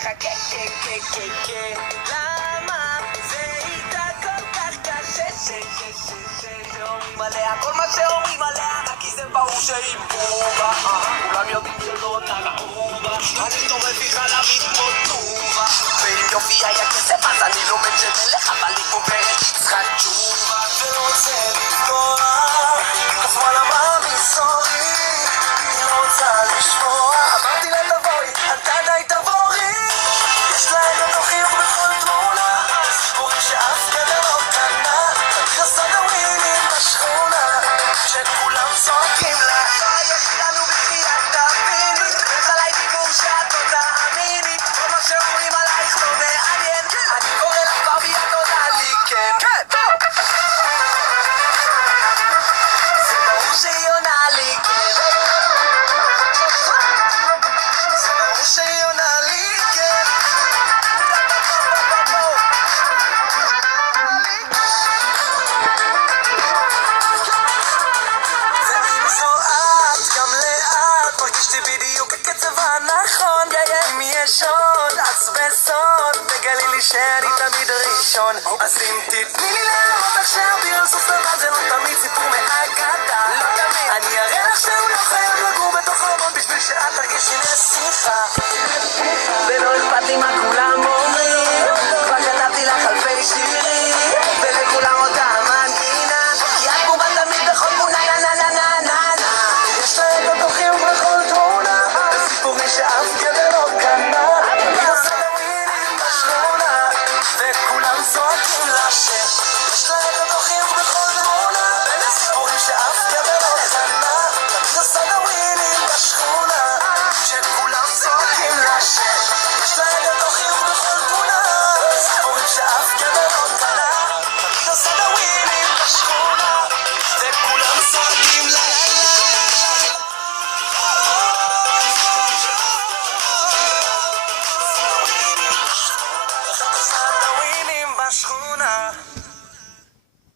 ככה למה זה איתה כל כך קשה שאומרים עליה כל מה שאומרים עליה רק כי זה ברור שהיא בובה כולם יודעים שלא נגעו בה אני טורף איך על הריתמות טובה ואם יופי היה כסף אז אני לא בן של מלך אבל היא מוברת יצחק תשובה ורוצה לפגוע אז וואלה מה מסורי היא לא רוצה לשמוע אמרתי לה תבואי אתה די תבורי יש לה את החיוך בכל תמונה סיפורים שאף גבר לא קנה תמיד עושה דווינים בשכונה שכולם צועקים לה יש לנו בחיית תביני איך עליי דיבור שאת לא תאמיני כל מה שאומרים עלייך לא מעניין אני קורא לך ברבי את עונה לי כן זה ברור שהיא עונה לי כן זה ברור שהיא עונה לי כן ואם זו את גם לאט מרגישתי בדיוק הקצב הנכון אם יש עוד אז בסוד תגלי לי שאני תמיד ראשון אז אם תתני לי להראות עכשיו בירה סוף לבד זה לא תמיד סיפור מהאגדה לא תמיד אני אראה לך שהוא לא חייב לגור בתוך ארמון בשביל שאת תרגישי נסיכה ולא אכפת לי מה כולם אומרים כבר כתבתי לך אלפי שירים ולכולם אותה מנגינה כי את בובה תמיד בכל תמונה נה נה נה נה נה יש לה את התוכים בכל תמונה סיפורי שאף גבר לא קנה היא עושה דווינים בשכונה וכולם צועקים לה יש לה את התוכים בכל תמונה סיפורים שאף גבר לא קנה היא עושה דווינים בשכונה שכולם צועקים לה יש לה את התוכים בכל תמונה סיפורים שאף גבר לא קנה היא עושה דווינים בשכונה וכולם צועקים לה דווינים בשכונה